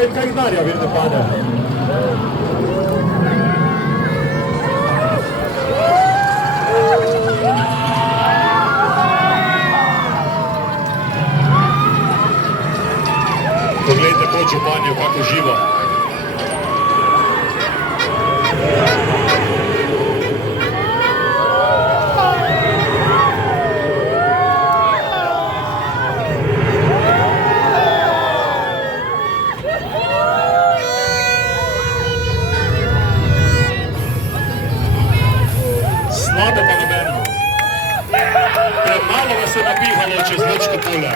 zmaga in kaj denarja vedno pade. Poglejte podžupanjo, kako živa. Slabe pa nobeno. Premalo vas je napihalo čez Lučko polje.